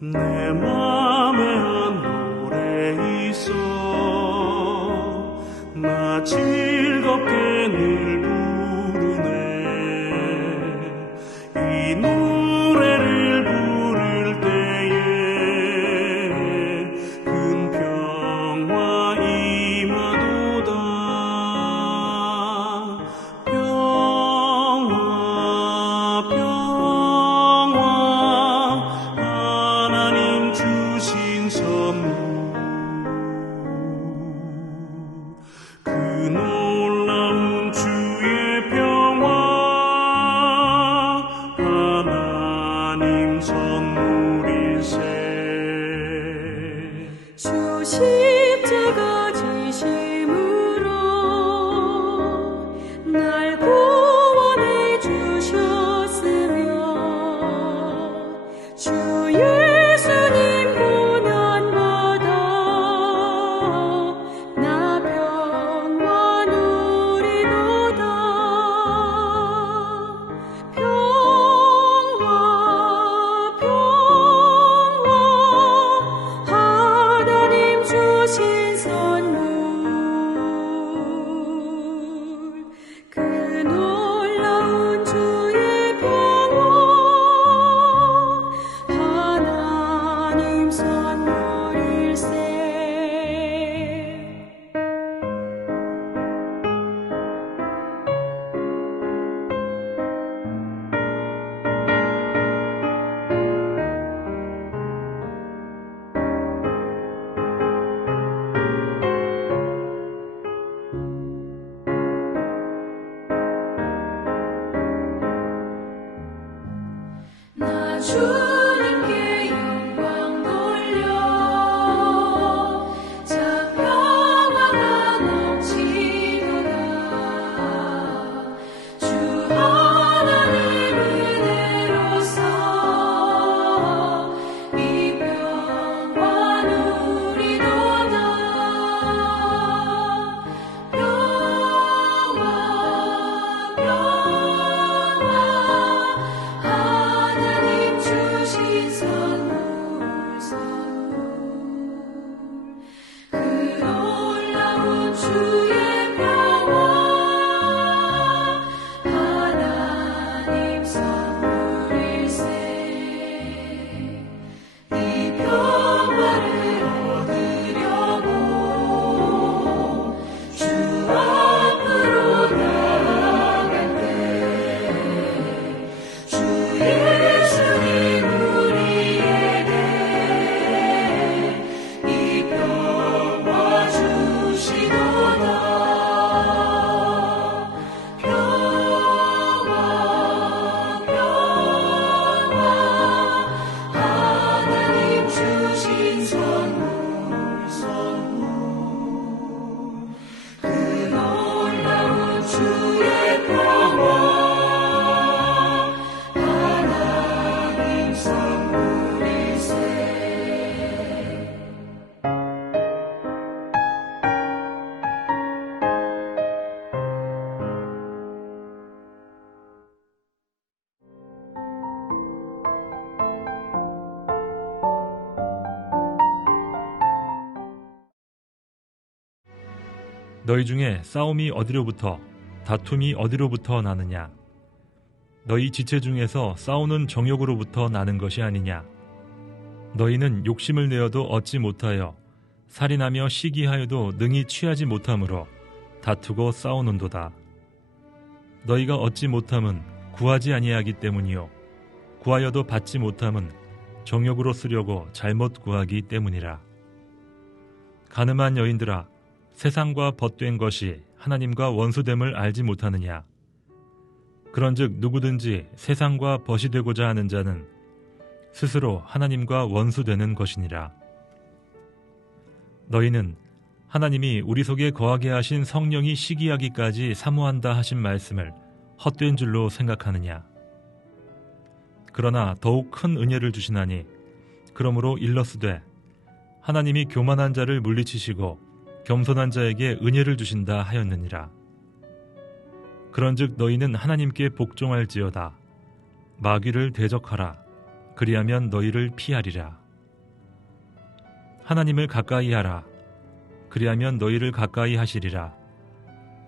내 맘에 한 노래 있어 나 즐겁게 늘 부르네 이 노래를 부를 때에 큰 평화 임하도다 평화 하나님 주신 선물 그 놀라운 주의 평화 하나님 선물일세 주 십자가 지심으로 날 구원해 주셨으며 주 예수님 고난받아 나 평화 누리도다 평화 하나님 주신 선물 그 놀라운 주의 평화 하나님 선물일세 나 주님께 영광 돌려 자 평화가 넘치도다 주 하나님 은혜로서 이 평화 누리도다 평화 하나님 주신 선물 그 놀라운 주의 평화 하나님 선물일세 이 평화를 얻으려고 주 앞으로 나갈 때 주 예수님 우리에게 이 평화 주시도다 평화 하나님 주신 선물 그 놀라운 주의 평화 하나님 선물일세 너희 중에 싸움이 어디로부터 다툼이 어디로부터 나느냐 너희 지체 중에서 싸우는 정욕으로부터 나는 것이 아니냐 너희는 욕심을 내어도 얻지 못하여 살인하며 시기하여도 능히 취하지 못함으로 다투고 싸우는도다 너희가 얻지 못함은 구하지 아니하기 때문이요 구하여도 받지 못함은 정욕으로 쓰려고 잘못 구하기 때문이라 가늠한 여인들아 세상과 벗된 것이 하나님과 원수됨을 알지 못하느냐 그런즉 누구든지 세상과 벗이 되고자 하는 자는 스스로 하나님과 원수되는 것이니라 너희는 하나님이 우리 속에 거하게 하신 성령이 시기하기까지 사모한다 하신 말씀을 헛된 줄로 생각하느냐? 그러나 더욱 큰 은혜를 주시나니 그러므로 일러스되 하나님이 교만한 자를 물리치시고 겸손한 자에게 은혜를 주신다 하였느니라. 그런즉 너희는 하나님께 복종할지어다. 마귀를 대적하라. 그리하면 너희를 피하리라. 하나님을 가까이 하라. 그리하면 너희를 가까이 하시리라.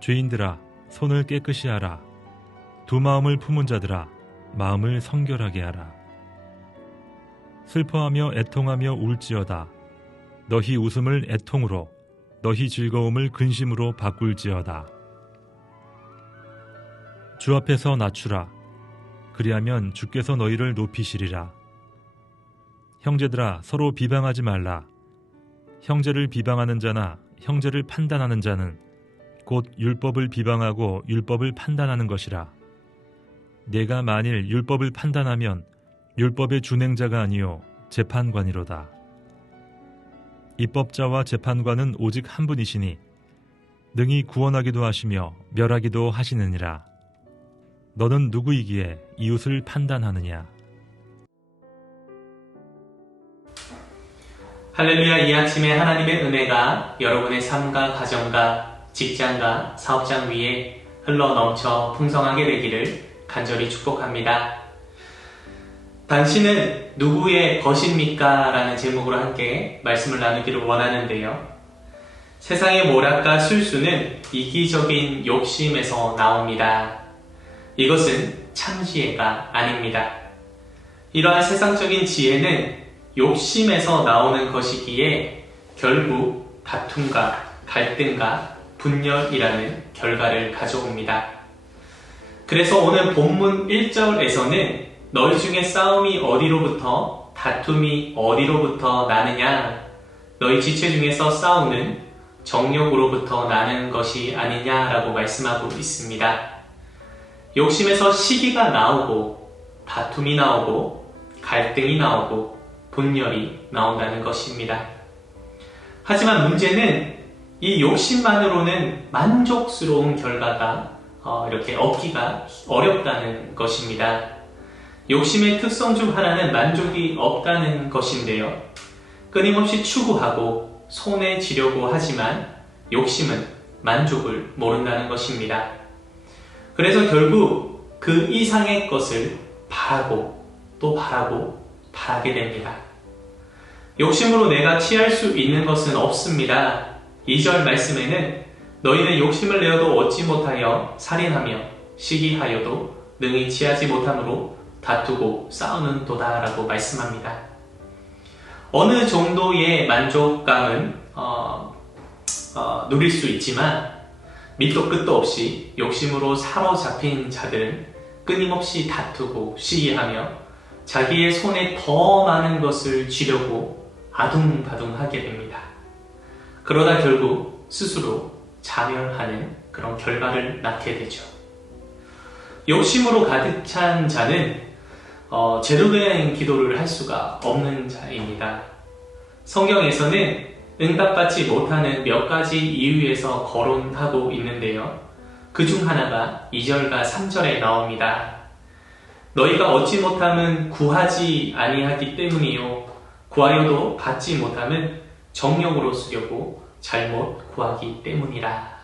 죄인들아, 손을 깨끗이 하라. 두 마음을 품은 자들아, 마음을 성결하게 하라. 슬퍼하며 애통하며 울지어다. 너희 웃음을 애통으로, 너희 즐거움을 근심으로 바꿀지어다. 주 앞에서 낮추라. 그리하면 주께서 너희를 높이시리라. 형제들아, 서로 비방하지 말라. 형제를 비방하는 자나 형제를 판단하는 자는 곧 율법을 비방하고 율법을 판단하는 것이라. 내가 만일 율법을 판단하면 율법의 준행자가 아니요 재판관이로다. 입법자와 재판관은 오직 한 분이시니 능히 구원하기도 하시며 멸하기도 하시느니라. 너는 누구이기에 이웃을 판단하느냐? 할렐루야. 이 아침에 하나님의 은혜가 여러분의 삶과 가정과 직장과 사업장 위에 흘러 넘쳐 풍성하게 되기를 간절히 축복합니다. 당신은 누구의 벗입니까? 라는 제목으로 함께 말씀을 나누기를 원하는데요. 세상의 모략과 술수는 이기적인 욕심에서 나옵니다. 이것은 참 지혜가 아닙니다. 이러한 세상적인 지혜는 욕심에서 나오는 것이기에 결국 다툼과 갈등과 분열이라는 결과를 가져옵니다. 그래서 오늘 본문 1절에서는 너희 중에 싸움이 어디로부터 다툼이 어디로부터 나느냐? 너희 지체 중에서 싸우는 정욕으로부터 나는 것이 아니냐라고 말씀하고 있습니다. 욕심에서 시기가 나오고 다툼이 나오고 갈등이 나오고 분열이 나온다는 것입니다. 하지만 문제는 이 욕심만으로는 만족스러운 결과가 이렇게 얻기가 어렵다는 것입니다. 욕심의 특성 중 하나는 만족이 없다는 것인데요. 끊임없이 추구하고 손해지려고 하지만 욕심은 만족을 모른다는 것입니다. 그래서 결국 그 이상의 것을 바라고 또 바라고 바라게 됩니다. 욕심으로 내가 취할 수 있는 것은 없습니다. 2절 말씀에는 너희는 욕심을 내어도 얻지 못하여 살인하며 시기하여도 능히 취하지 못함으로 다투고 싸우는 도다라고 말씀합니다. 어느 정도의 만족감은 누릴 수 있지만 밑도 끝도 없이 욕심으로 사로잡힌 자들은 끊임없이 다투고 시기하며 자기의 손에 더 많은 것을 쥐려고 아둥바둥하게 됩니다. 그러다 결국 스스로 자멸하는 그런 결과를 낳게 되죠. 욕심으로 가득 찬 자는 제대로 된 기도를 할 수가 없는 자입니다. 성경에서는 응답받지 못하는 몇 가지 이유에서 거론하고 있는데요. 그 중 하나가 2절과 3절에 나옵니다. 너희가 얻지 못함은 구하지 아니하기 때문이요 구하여도 받지 못함은 정욕으로 쓰려고 잘못 구하기 때문이라.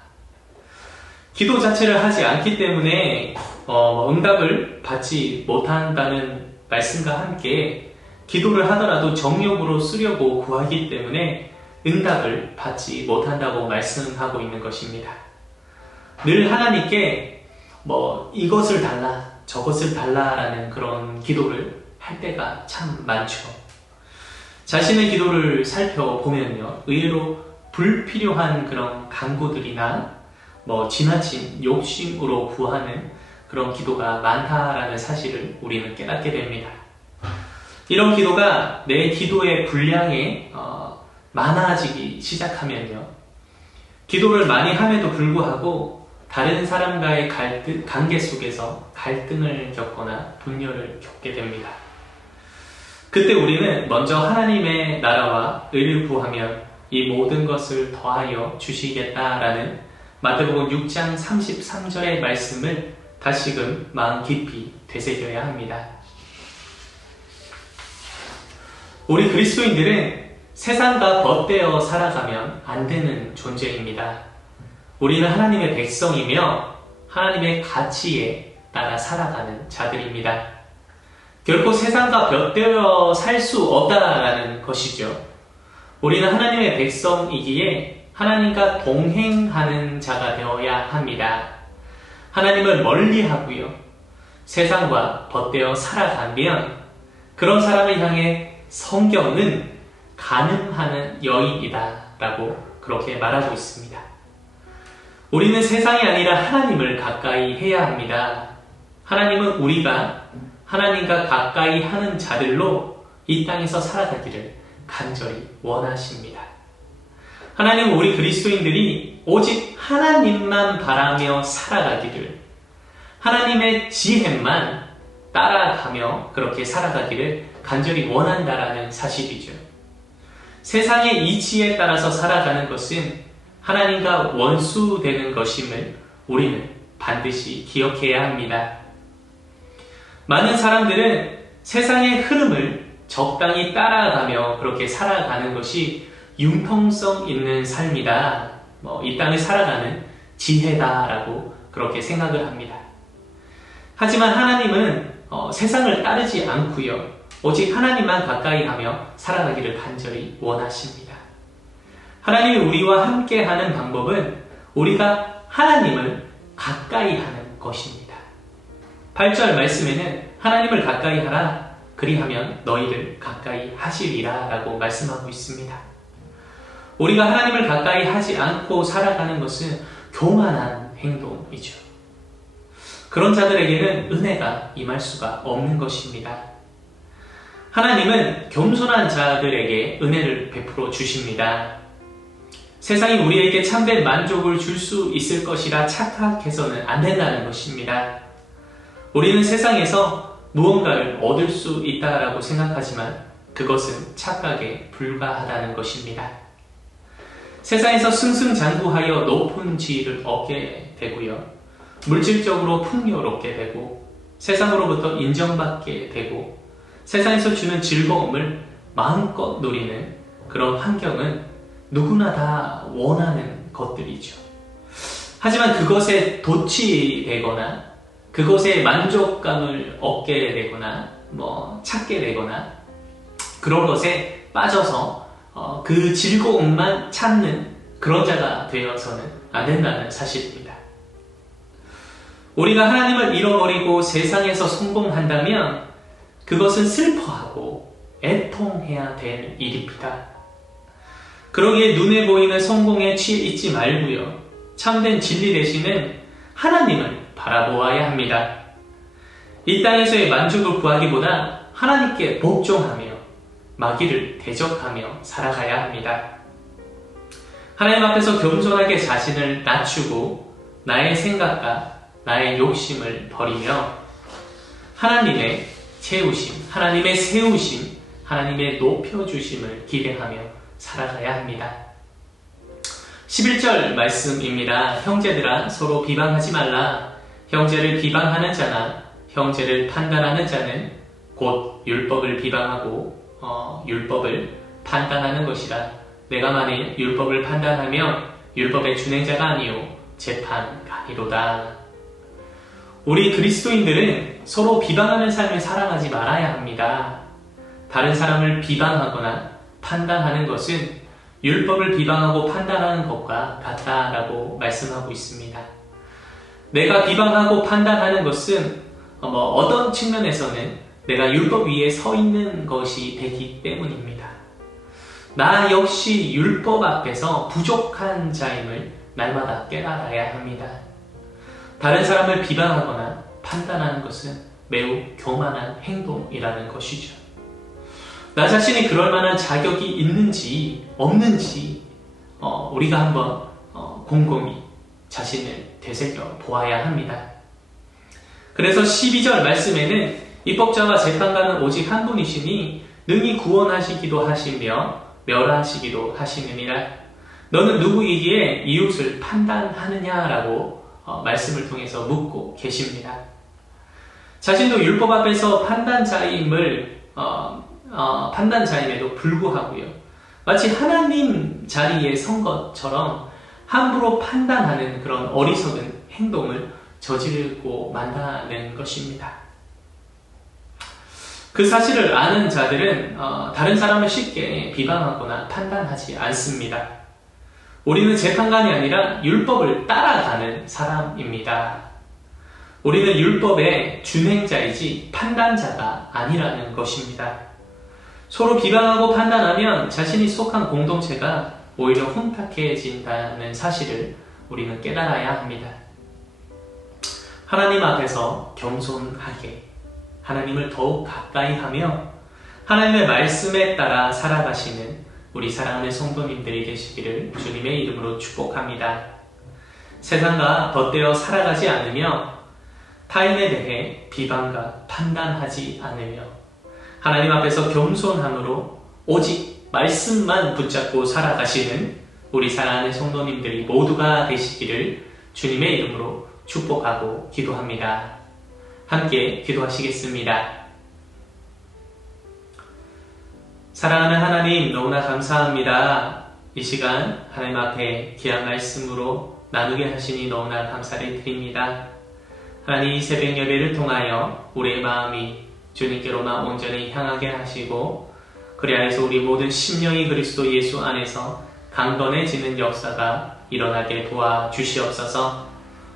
기도 자체를 하지 않기 때문에 응답을 받지 못한다는 말씀과 함께 기도를 하더라도 정욕으로 쓰려고 구하기 때문에 응답을 받지 못한다고 말씀하고 있는 것입니다. 늘 하나님께 이것을 달라 저것을 달라라는 그런 기도를 할 때가 참 많죠. 자신의 기도를 살펴보면요, 의외로 불필요한 그런 간구들이나 지나친 욕심으로 구하는 그런 기도가 많다라는 사실을 우리는 깨닫게 됩니다. 이런 기도가 내 기도의 분량에 많아지기 시작하면요, 기도를 많이 함에도 불구하고 다른 사람과의 관계 속에서 갈등을 겪거나 분열을 겪게 됩니다. 그때 우리는 먼저 하나님의 나라와 의를 구하면 이 모든 것을 더하여 주시겠다라는 마태복음 6장 33절의 말씀을 다시금 마음 깊이 되새겨야 합니다. 우리 그리스도인들은 세상과 벗되어 살아가면 안 되는 존재입니다. 우리는 하나님의 백성이며 하나님의 가치에 따라 살아가는 자들입니다. 결코 세상과 벗되어 살 수 없다라는 것이죠. 우리는 하나님의 백성이기에 하나님과 동행하는 자가 되어야 합니다. 하나님을 멀리하고요. 세상과 벗되어 살아가면 그런 사람을 향해 성경은 간음하는 여인이다 라고 그렇게 말하고 있습니다. 우리는 세상이 아니라 하나님을 가까이 해야 합니다. 하나님은 우리가 하나님과 가까이 하는 자들로 이 땅에서 살아가기를 간절히 원하십니다. 하나님은 우리 그리스도인들이 오직 하나님만 바라며 살아가기를, 하나님의 지혜만 따라가며 그렇게 살아가기를 간절히 원한다라는 사실이죠. 세상의 이치에 따라서 살아가는 것은 하나님과 원수되는 것임을 우리는 반드시 기억해야 합니다. 많은 사람들은 세상의 흐름을 적당히 따라가며 그렇게 살아가는 것이 융통성 있는 삶이다, 이 땅을 살아가는 지혜다라고 그렇게 생각을 합니다. 하지만 하나님은 세상을 따르지 않고요, 오직 하나님만 가까이 하며 살아가기를 간절히 원하십니다. 하나님이 우리와 함께하는 방법은 우리가 하나님을 가까이 하는 것입니다. 8절 말씀에는 하나님을 가까이 하라, 그리하면 너희를 가까이 하시리라 라고 말씀하고 있습니다. 우리가 하나님을 가까이 하지 않고 살아가는 것은 교만한 행동이죠. 그런 자들에게는 은혜가 임할 수가 없는 것입니다. 하나님은 겸손한 자들에게 은혜를 베풀어 주십니다. 세상이 우리에게 참된 만족을 줄 수 있을 것이라 착각해서는 안 된다는 것입니다. 우리는 세상에서 무언가를 얻을 수 있다라고 생각하지만 그것은 착각에 불과하다는 것입니다. 세상에서 승승장구하여 높은 지위를 얻게 되고요, 물질적으로 풍요롭게 되고 세상으로부터 인정받게 되고 세상에서 주는 즐거움을 마음껏 누리는 그런 환경은 누구나 다 원하는 것들이죠. 하지만 그것에 도취되거나 그것에 만족감을 얻게 되거나 찾게 되거나 그런 것에 빠져서 그 즐거움만 찾는 그런 자가 되어서는 안 된다는 사실입니다. 우리가 하나님을 잃어버리고 세상에서 성공한다면 그것은 슬퍼하고 애통해야 될 일입니다. 그러기에 눈에 보이는 성공에 취해 있지 말고요, 참된 진리 대신은 하나님을 바라보아야 합니다. 이 땅에서의 만족을 구하기보다 하나님께 복종하며 마귀를 대적하며 살아가야 합니다. 하나님 앞에서 겸손하게 자신을 낮추고 나의 생각과 나의 욕심을 버리며 하나님의 채우심, 하나님의 세우심, 하나님의 높여주심을 기대하며 살아가야 합니다. 11절 말씀입니다. 형제들아, 서로 비방하지 말라. 형제를 비방하는 자나 형제를 판단하는 자는 곧 율법을 비방하고 율법을 판단하는 것이라. 내가 만일 율법을 판단하며 율법의 준행자가 아니요 재판관이로다. 우리 그리스도인들은 서로 비방하는 삶을 살아가지 말아야 합니다. 다른 사람을 비방하거나 판단하는 것은 율법을 비방하고 판단하는 것과 같다라고 말씀하고 있습니다. 내가 비방하고 판단하는 것은 어떤 측면에서는 내가 율법 위에 서 있는 것이 되기 때문입니다. 나 역시 율법 앞에서 부족한 자임을 날마다 깨달아야 합니다. 다른 사람을 비방하거나 판단하는 것은 매우 교만한 행동이라는 것이죠. 나 자신이 그럴 만한 자격이 있는지 없는지 우리가 한번 곰곰이 자신을 되새겨 보아야 합니다. 그래서 12절 말씀에는 입법자와 재판관은 오직 한 분이시니 능히 구원하시기도 하시며 멸하시기도 하시느니라. 너는 누구이기에 이웃을 판단하느냐라고 말씀을 통해서 묻고 계십니다. 자신도 율법 앞에서 판단자임에도 불구하고요, 마치 하나님 자리에 선 것처럼 함부로 판단하는 그런 어리석은 행동을 저지르고 만다는 것입니다. 그 사실을 아는 자들은 다른 사람을 쉽게 비방하거나 판단하지 않습니다. 우리는 재판관이 아니라 율법을 따라가는 사람입니다. 우리는 율법의 준행자이지 판단자가 아니라는 것입니다. 서로 비방하고 판단하면 자신이 속한 공동체가 오히려 혼탁해진다는 사실을 우리는 깨달아야 합니다. 하나님 앞에서 겸손하게 하나님을 더욱 가까이 하며 하나님의 말씀에 따라 살아가시는 우리 사랑하는 성도님들이 되시기를 주님의 이름으로 축복합니다. 세상과 덧대어 살아가지 않으며 타인에 대해 비방과 판단하지 않으며 하나님 앞에서 겸손함으로 오직 말씀만 붙잡고 살아가시는 우리 사랑하는 성도님들이 모두가 되시기를 주님의 이름으로 축복하고 기도합니다. 함께 기도하시겠습니다. 사랑하는 하나님, 너무나 감사합니다. 이 시간 하나님 앞에 귀한 말씀으로 나누게 하시니 너무나 감사를 드립니다. 하나님, 이 새벽 예배를 통하여 우리의 마음이 주님께로만 온전히 향하게 하시고 그리 안에서 우리 모든 심령이 그리스도 예수 안에서 강건해지는 역사가 일어나게 도와주시옵소서.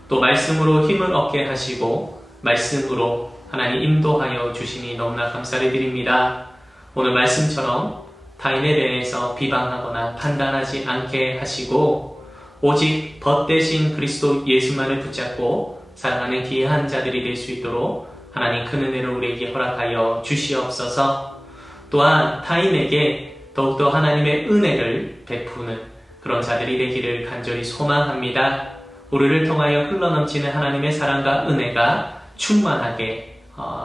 또 말씀으로 힘을 얻게 하시고 말씀으로 하나님 인도하여 주시니 너무나 감사를 드립니다. 오늘 말씀처럼 타인에 대해서 비방하거나 판단하지 않게 하시고 오직 벗되신 그리스도 예수만을 붙잡고 사랑하는 귀한 자들이 될 수 있도록 하나님 큰 은혜를 우리에게 허락하여 주시옵소서. 또한 타인에게 더욱더 하나님의 은혜를 베푸는 그런 자들이 되기를 간절히 소망합니다. 우리를 통하여 흘러넘치는 하나님의 사랑과 은혜가 충만하게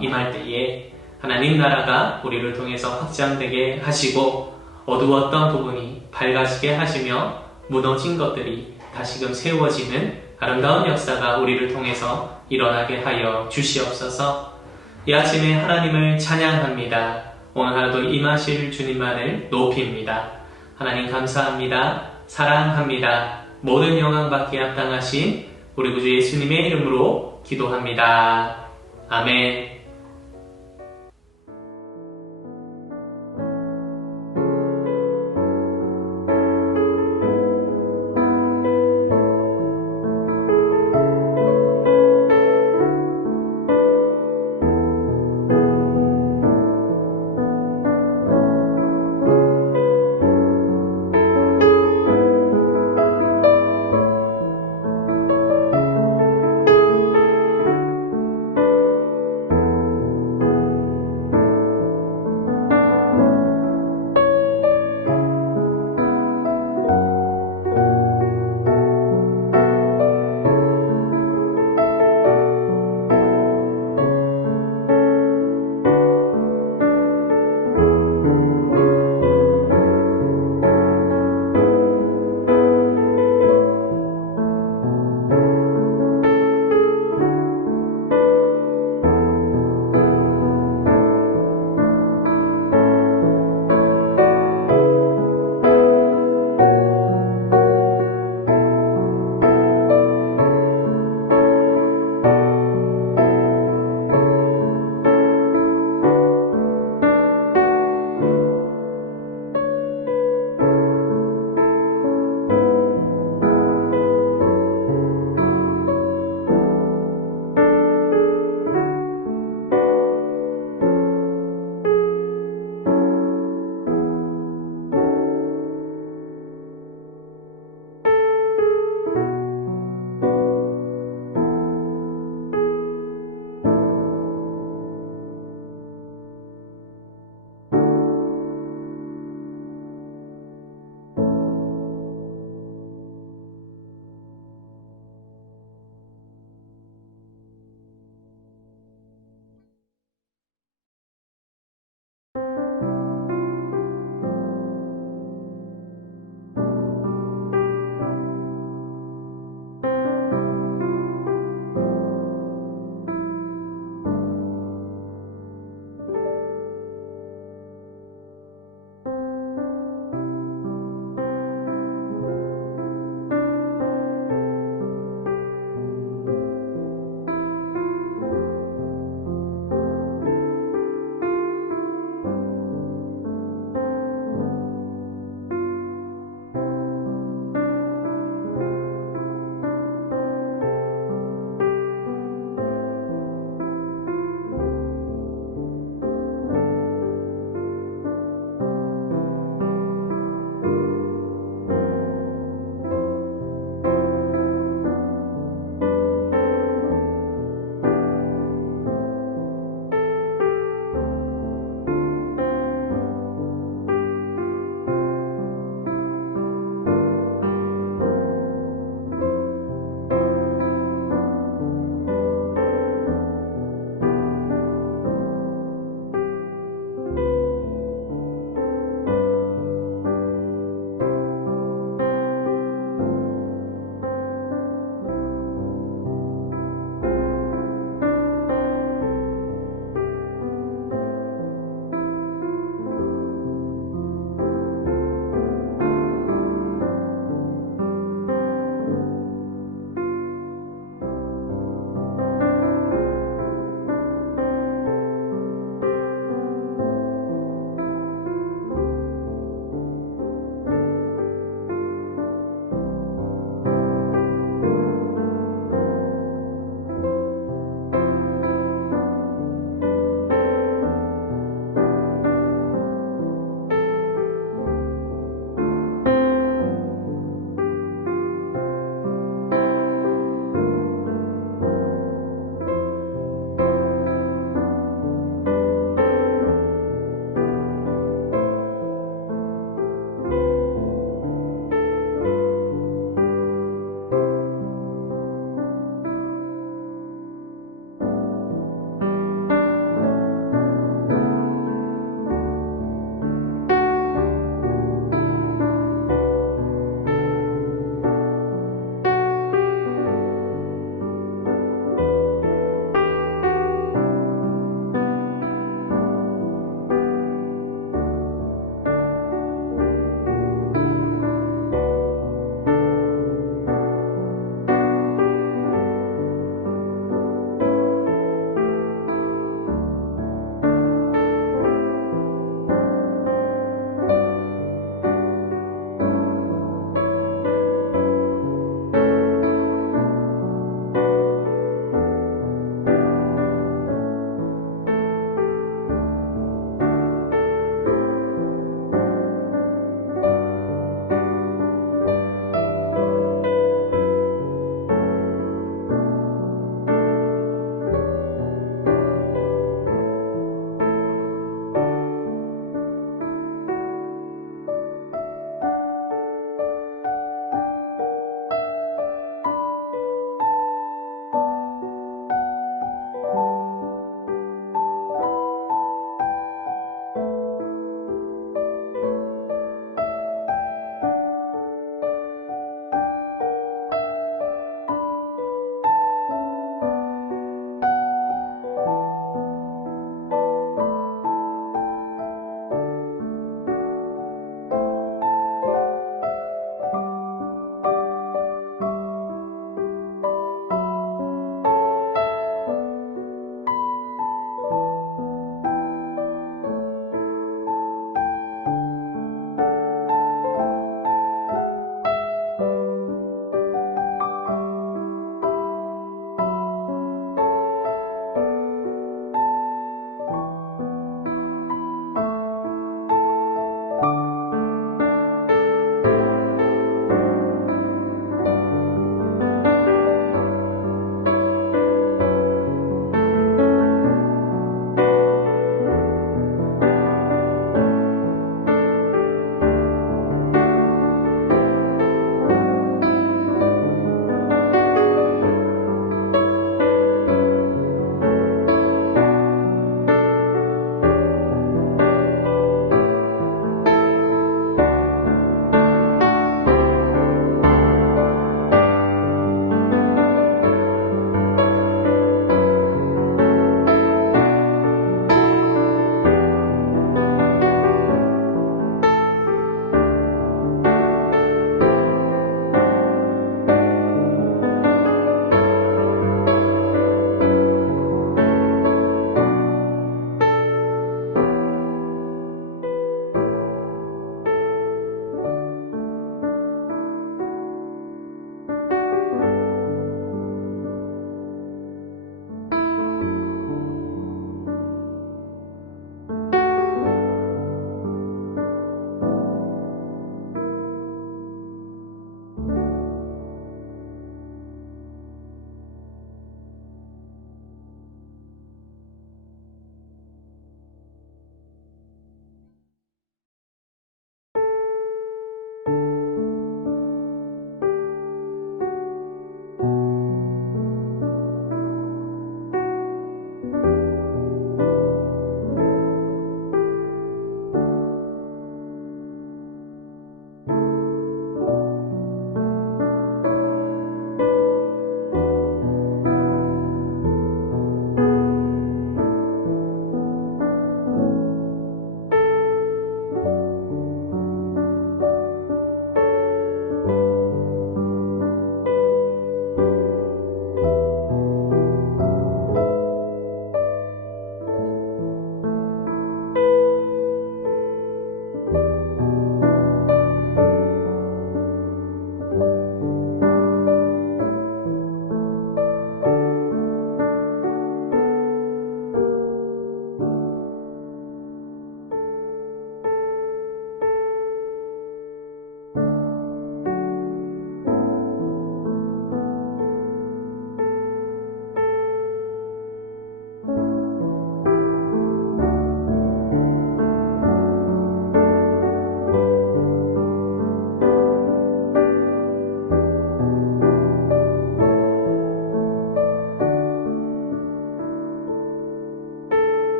임할 때에 하나님 나라가 우리를 통해서 확장되게 하시고 어두웠던 부분이 밝아지게 하시며 무너진 것들이 다시금 세워지는 아름다운 역사가 우리를 통해서 일어나게 하여 주시옵소서. 이 아침에 하나님을 찬양합니다. 오늘 하루도 임하실 주님만을 높입니다. 하나님 감사합니다. 사랑합니다. 모든 영광 받기에 합당하신 우리 구주 예수님의 이름으로 기도합니다. 아멘.